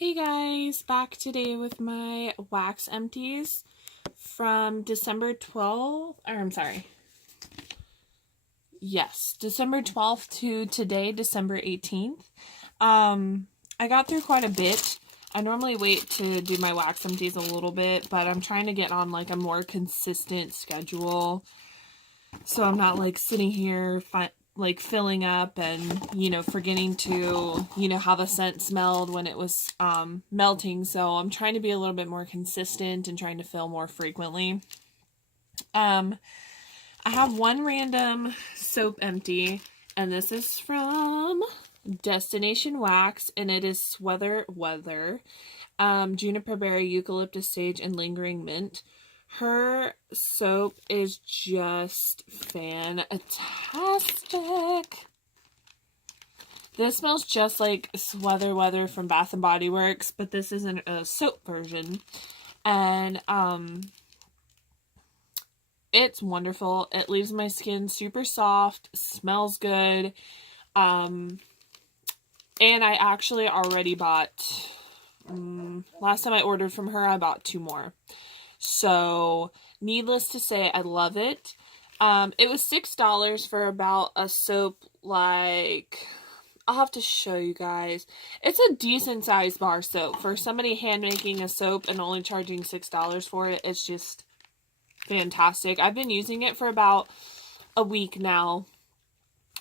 Hey guys, back today with my wax empties from December 12th, or I'm sorry. Yes, December 12th to today, December 18th. I got through quite a bit. I normally wait to do my wax empties a little bit, but I'm trying to get on like a more consistent schedule. So I'm not like sitting here like filling up and, forgetting to, how the scent smelled when it was melting. So I'm trying to be a little bit more consistent and trying to fill more frequently. I have one random soap empty, and this is from Destination Wax, and it is Weather, Juniper Berry, Eucalyptus Sage, and Lingering Mint. Her soap is just fantastic. This smells just like Weather from Bath and Body Works, but this isn't a soap version. And it's wonderful. It leaves my skin super soft, smells good. And I actually already bought, last time I ordered from her, I bought 2 more. So, needless to say, I love it. It was $6 for about a soap like, I'll have to show you guys. It's a decent sized bar soap. For somebody hand making a soap and only charging $6 for it, it's just fantastic. I've been using it for about a week now.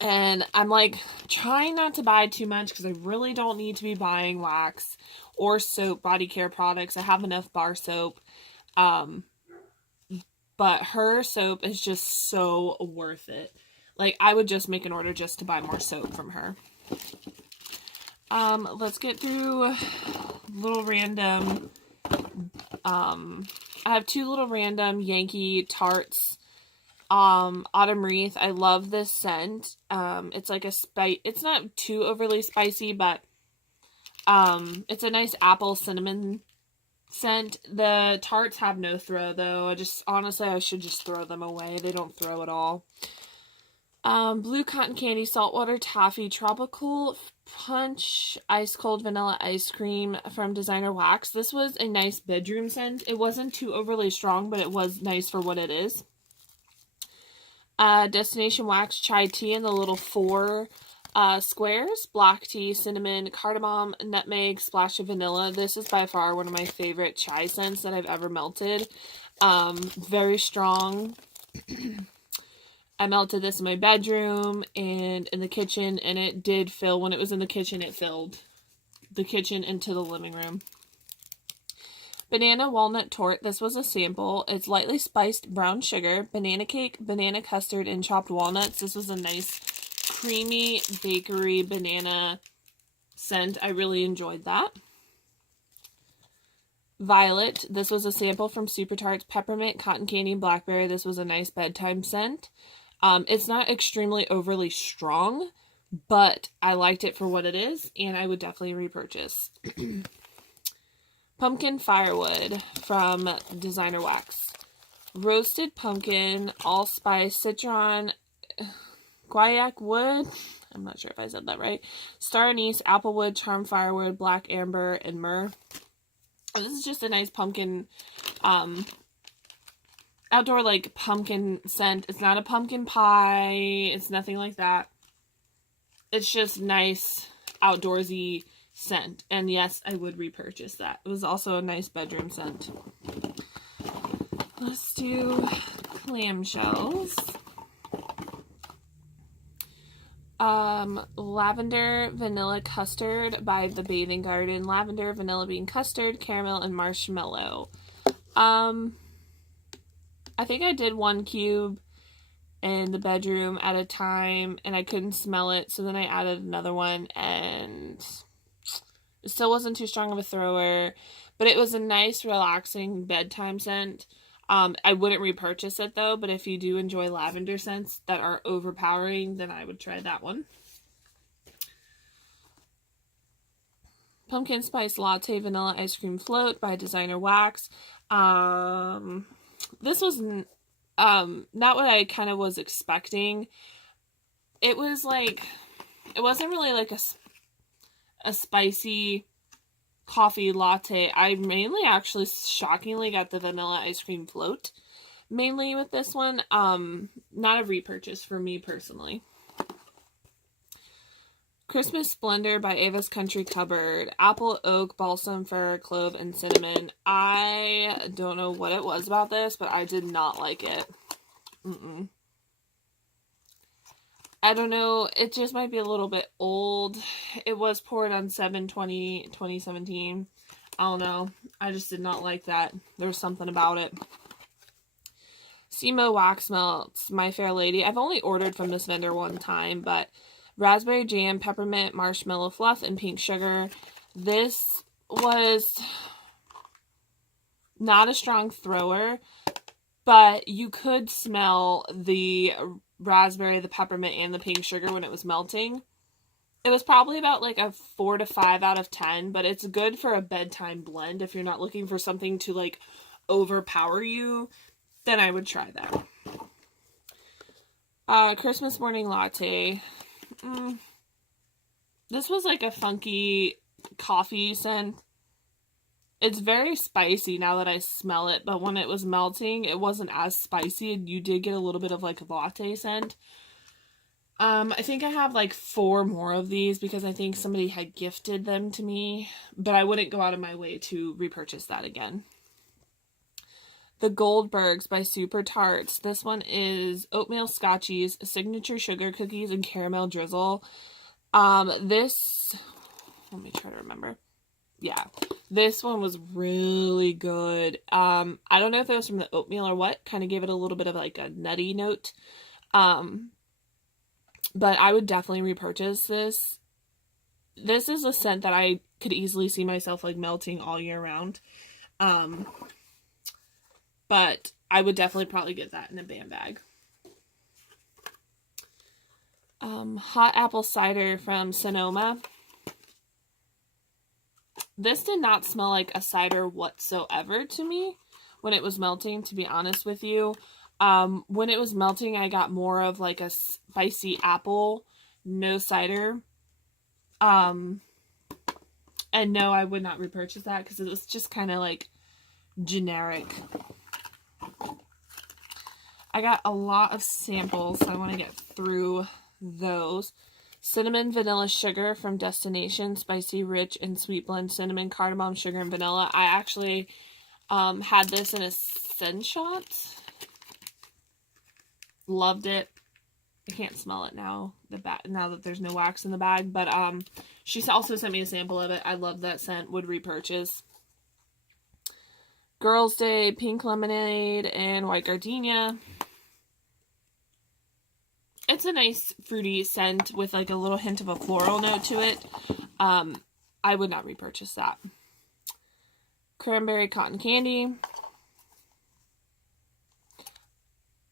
And I'm like trying not to buy too much because I really don't need to be buying wax or soap body care products. I have enough bar soap. But her soap is just so worth it. Like, I would just make an order just to buy more soap from her. Let's get through little random, I have 2 little random Yankee Tarts, Autumn Wreath. I love this scent. It's like it's not too overly spicy, but, it's a nice apple cinnamon scent. The tarts have no throw, though. Honestly, I should just throw them away. They don't throw at all. Blue Cotton Candy, Saltwater Taffy, Tropical Punch, Ice Cold Vanilla Ice Cream from Designer Wax. This was a nice bedroom scent. It wasn't too overly strong, but it was nice for what it is. Destination Wax Chai Tea in the little 4 squares, black tea, cinnamon, cardamom, nutmeg, splash of vanilla. This is by far one of my favorite chai scents that I've ever melted. Very strong. I melted this in my bedroom and in the kitchen, and it did fill. When it was in the kitchen, it filled the kitchen into the living room. Banana Walnut Torte. This was a sample. It's lightly spiced brown sugar, banana cake, banana custard, and chopped walnuts. This was a nice creamy bakery banana scent. I really enjoyed that. Violet. This was a sample from Super Tarts, peppermint, cotton candy, and blackberry. This was a nice bedtime scent. It's not extremely overly strong, but I liked it for what it is, and I would definitely repurchase. Pumpkin Firewood from Designer Wax. Roasted pumpkin, allspice, citron, guaiac wood. I'm not sure if I said that right. Star anise, applewood, charm firewood, black amber, and myrrh. This is just a nice pumpkin, outdoor, like, pumpkin scent. It's not a pumpkin pie. It's nothing like that. It's just nice, outdoorsy scent. And yes, I would repurchase that. It was also a nice bedroom scent. Let's do clamshells. Lavender Vanilla Custard by The Bathing Garden. Lavender, vanilla bean custard, caramel, and marshmallow. I think I did 1 cube in the bedroom at a time, and I couldn't smell it, so then I added another one, and it still wasn't too strong of a thrower, but it was a nice, relaxing bedtime scent. I wouldn't repurchase it, though, but if you do enjoy lavender scents that are overpowering, then I would try that one. Pumpkin Spice Latte Vanilla Ice Cream Float by Designer Wax. This was not what I kind of was expecting. It was like, it wasn't really like a spicy coffee latte. I mainly actually shockingly got the vanilla ice cream float mainly with this one. Not a repurchase for me personally. Christmas Splendor by Ava's Country Cupboard. Apple, oak, balsam, fir, clove, and cinnamon. I don't know what it was about this, but I did not like it. I don't know. It just might be a little bit old. It was poured on 7/20/2017. I don't know. I just did not like that. There was something about it. Simo Wax Melts, My Fair Lady. I've only ordered from this vendor one time, but raspberry jam, peppermint, marshmallow fluff, and pink sugar. This was not a strong thrower, but you could smell the raspberry, the peppermint, and the pink sugar when it was melting. It was probably about like a 4 to 5 out of 10, but it's good for a bedtime blend. If you're not looking for something to like overpower you, then I would try that. Christmas Morning Latte. This was like a funky coffee scent. It's very spicy now that I smell it, but when it was melting, it wasn't as spicy, and you did get a little bit of like a latte scent. I think I have like 4 more of these because I think somebody had gifted them to me, but I wouldn't go out of my way to repurchase that again. The Goldbergs by Super Tarts. This one is oatmeal scotchies, signature sugar cookies, and caramel drizzle. This, let me try to remember. Yeah, this one was really good. I don't know if it was from the oatmeal or what. Kind of gave it a little bit of like a nutty note. But I would definitely repurchase this. This is a scent that I could easily see myself like melting all year round. But I would definitely probably get that in a BAM bag. Hot apple cider from Sonoma. This did not smell like a cider whatsoever to me when it was melting, to be honest with you. When it was melting, I got more of like a spicy apple, no cider. And no, I would not repurchase that because it was just kind of like generic. I got a lot of samples, so I want to get through those. Cinnamon Vanilla Sugar from Destination. Spicy, rich, and sweet blend cinnamon, cardamom, sugar, and vanilla. I actually had this in a scent shot. Loved it. I can't smell it now, now that there's no wax in the bag. But she also sent me a sample of it. I love that scent. Would repurchase. Girls' Day, Pink Lemonade, and White Gardenia. It's a nice fruity scent with like a little hint of a floral note to it. I would not repurchase that. Cranberry Cotton Candy.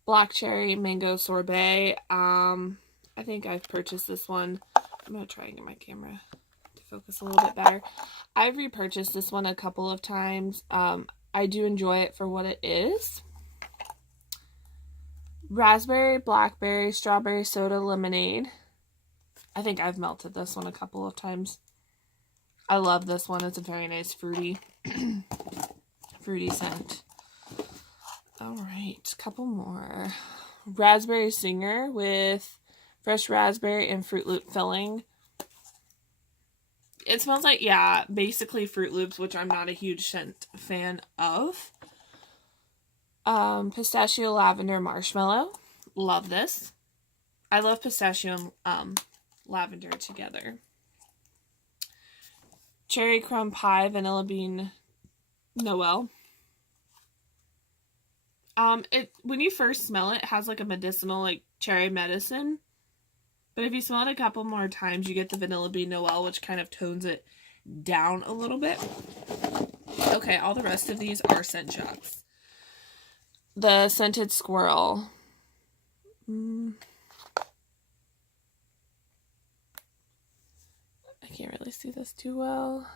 Black Cherry Mango Sorbet. I think I've purchased this one. I'm going to try and get my camera to focus a little bit better. I've repurchased this one a couple of times. I do enjoy it for what it is. Raspberry, Blackberry, Strawberry Soda Lemonade. I think I've melted this one a couple of times. I love this one. It's a very nice fruity scent. Alright, couple more. Raspberry Singer with fresh raspberry and Fruit Loop filling. It smells like, yeah, basically Fruit Loops, which I'm not a huge scent fan of. Pistachio Lavender Marshmallow. Love this. I love pistachio and lavender together. Cherry Crumb Pie Vanilla Bean Noel. When you first smell it, it has like a medicinal, like cherry medicine. But if you smell it a couple more times, you get the Vanilla Bean Noel, which kind of tones it down a little bit. Okay, all the rest of these are scent shots. The Scented Squirrel. I can't really see this too well.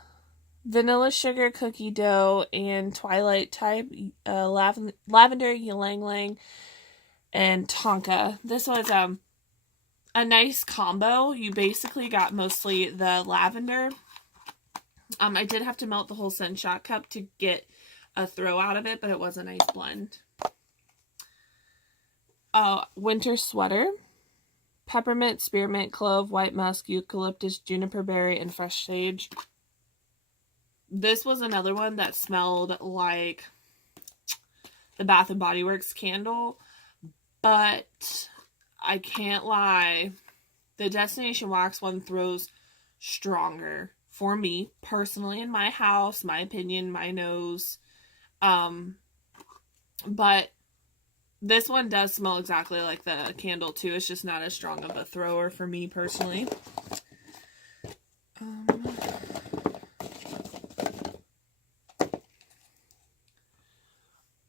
Vanilla Sugar Cookie Dough and Twilight Type Lavender Ylang Ylang and Tonka. This was a nice combo. You basically got mostly the lavender I did have to melt the whole scent shot cup to get a throw out of it, but it was a nice blend. Winter sweater. Peppermint, spearmint, clove, white musk, eucalyptus, juniper berry, and fresh sage. This was another one that smelled like the Bath and Body Works candle, but I can't lie, the Destination Wax one throws stronger for me personally in my house, my opinion, my nose. But this one does smell exactly like the candle too. It's just not as strong of a thrower for me personally.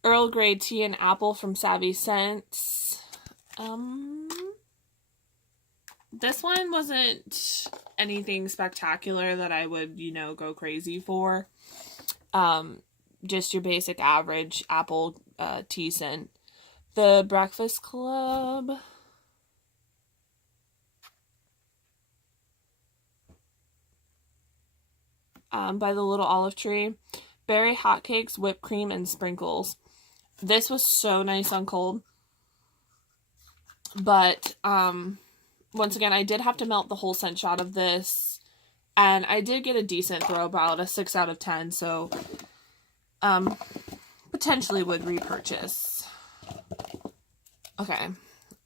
Earl Grey Tea and Apple from Savvy Scents. This one wasn't anything spectacular that I would, go crazy for. Just your basic average apple tea scent. The Breakfast Club. By the Little Olive Tree. Berry hotcakes, whipped cream, and sprinkles. This was so nice on cold. But, once again, I did have to melt the whole scent shot of this. And I did get a decent throw, about a 6 out of 10. So, potentially would repurchase. Okay.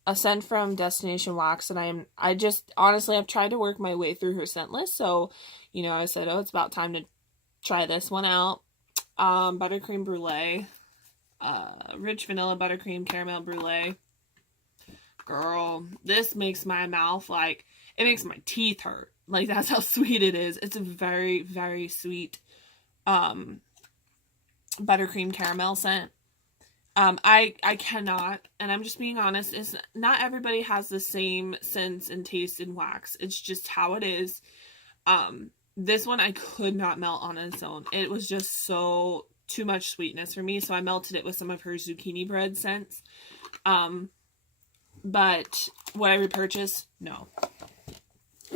A scent from Destination Wax. And honestly, I've tried to work my way through her scent list. So, I said, it's about time to try this one out. Buttercream Brulee. Rich vanilla buttercream caramel brulee. Girl, this makes my mouth it makes my teeth hurt. That's how sweet it is. It's a very, very sweet buttercream caramel scent. I cannot, and I'm just being honest, is not everybody has the same sense and taste in wax. It's just how it is. This one I could not melt on its own. It was just too much sweetness for me, so I melted it with some of her zucchini bread scents. But would I repurchase? No.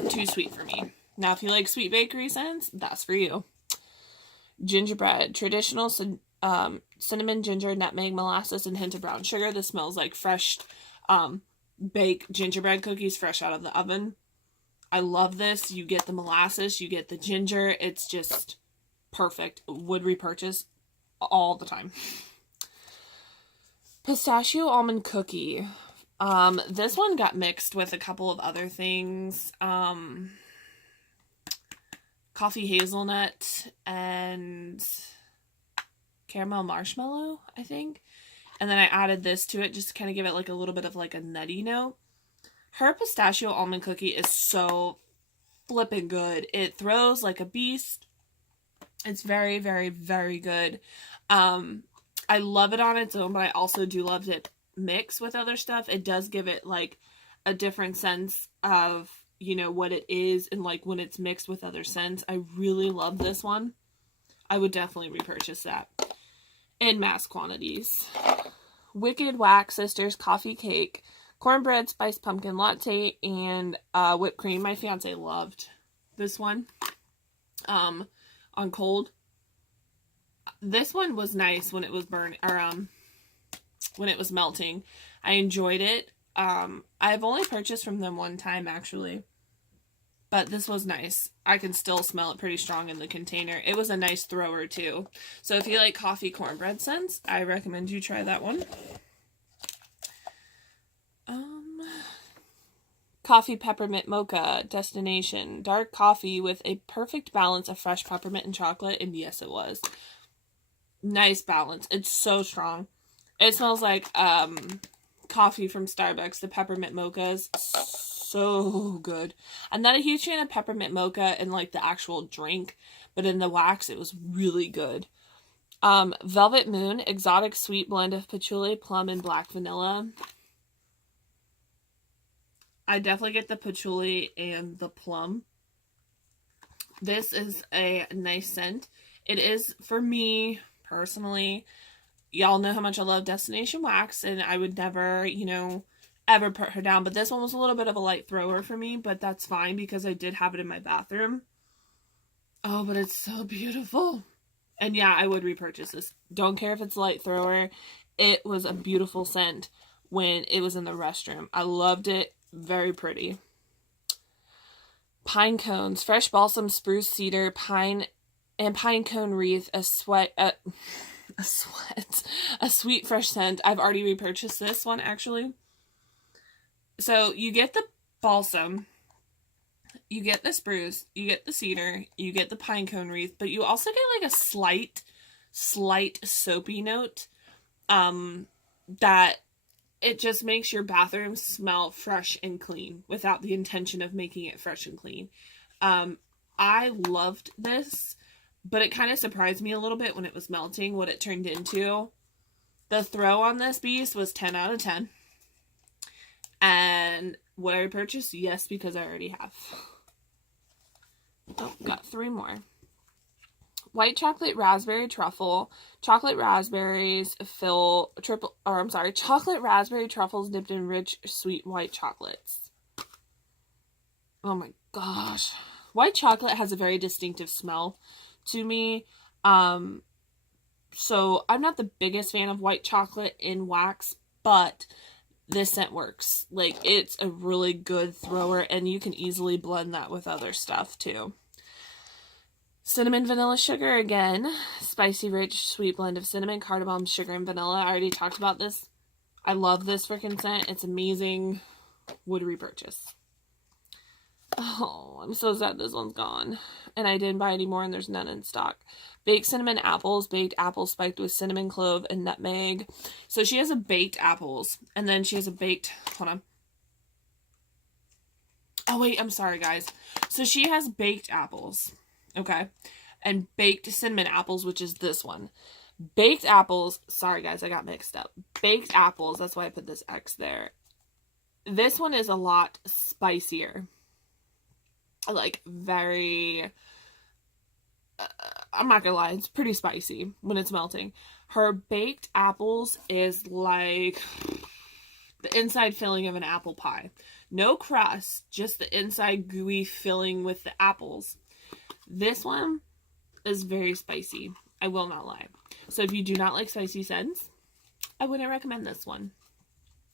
Too sweet for me. Now, if you like sweet bakery scents, that's for you. Gingerbread. Traditional cinnamon, ginger, nutmeg, molasses, and hint of brown sugar. This smells like fresh baked gingerbread cookies fresh out of the oven. I love this. You get the molasses, you get the ginger. It's just perfect. Would repurchase all the time. Pistachio almond cookie. This one got mixed with a couple of other things. Coffee hazelnut and caramel marshmallow, I think. And then I added this to it just to kind of give it a little bit of a nutty note. Her pistachio almond cookie is so flippin' good. It throws like a beast. It's very, very, very good. I love it on its own, but I also do love it mixed with other stuff. It does give it a different sense of, what it is, and when it's mixed with other scents. I really love this one. I would definitely repurchase that in mass quantities. Wicked Wax Sisters Coffee Cake. Cornbread, spiced pumpkin latte, and whipped cream. My fiance loved this one. On cold. This one was nice when it was burning, or when it was melting. I enjoyed it. I've only purchased from them one time, actually. But this was nice. I can still smell it pretty strong in the container. It was a nice thrower, too. So if you like coffee cornbread scents, I recommend you try that one. Coffee Peppermint Mocha Destination. Dark coffee with a perfect balance of fresh peppermint and chocolate. And yes, it was. Nice balance. It's so strong. It smells like coffee from Starbucks. The peppermint mochas. So good. I'm not a huge fan of peppermint mocha in the actual drink. But in the wax, it was really good. Velvet Moon. Exotic sweet blend of patchouli, plum, and black vanilla. I definitely get the patchouli and the plum. This is a nice scent. It is, for me, personally, y'all know how much I love Destination Wax, and I would never, ever put her down. But this one was a little bit of a light thrower for me, but that's fine because I did have it in my bathroom. Oh, but it's so beautiful. And yeah, I would repurchase this. Don't care if it's a light thrower. It was a beautiful scent when it was in the restroom. I loved it. Very pretty. Pine cones, fresh balsam, spruce, cedar, pine, and pine cone wreath, a sweet fresh scent. I've already repurchased this one actually. So you get the balsam, you get the spruce, you get the cedar, you get the pine cone wreath, but you also get like a slight soapy note. That it just makes your bathroom smell fresh and clean without the intention of making it fresh and clean. I loved this, but it kind of surprised me a little bit when it was melting what it turned into. The throw on this beast was 10 out of 10. And would I repurchase? Yes, because I already have. Oh, got 3 more. White chocolate raspberry truffle. Chocolate raspberries chocolate raspberry truffles dipped in rich, sweet white chocolates. Oh my gosh. White chocolate has a very distinctive smell to me. So I'm not the biggest fan of white chocolate in wax, but this scent works. Like, it's a really good thrower, and you can easily blend that with other stuff too. Cinnamon vanilla sugar again. Spicy, rich, sweet blend of cinnamon, cardamom, sugar, and vanilla. I already talked about this. I love this freaking scent. It's amazing. Would repurchase. Oh, I'm so sad this one's gone. And I didn't buy any more, and there's none in stock. Baked cinnamon apples. Baked apples spiked with cinnamon, clove, and nutmeg. So she has a baked apples. And then she has a baked... Hold on. Oh, wait. I'm sorry, guys. So she has baked apples. Okay. And baked cinnamon apples, which is this one. Baked apples. Sorry, guys. I got mixed up. Baked apples. That's why I put this X there. This one is a lot spicier. Like, very... I'm not gonna lie. It's pretty spicy when it's melting. Her baked apples is like the inside filling of an apple pie. No crust. Just the inside gooey filling with the apples. This one is very spicy. I will not lie. So if you do not like spicy scents, I wouldn't recommend this one.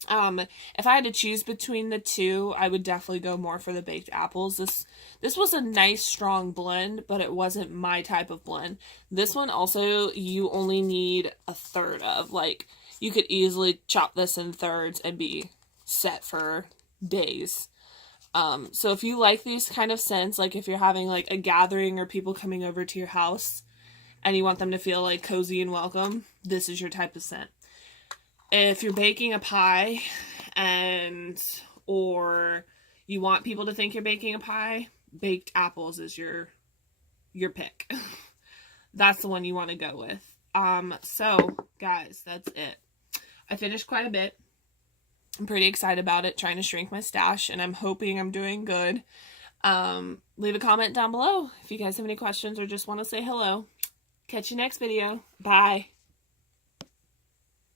If I had to choose between the two, I would definitely go more for the baked apples. This was a nice strong blend, but it wasn't my type of blend. This one also, you only need a third of. Like, you could easily chop this in thirds and be set for days. So if you like these kind of scents, like if you're having like a gathering or people coming over to your house and you want them to feel like cozy and welcome, this is your type of scent. If you're baking a pie or you want people to think you're baking a pie, baked apples is your pick. That's the one you want to go with. So guys, that's it. I finished quite a bit. I'm pretty excited about it, trying to shrink my stash, and I'm hoping I'm doing good. Leave a comment down below if you guys have any questions or just want to say hello. Catch you next video. Bye.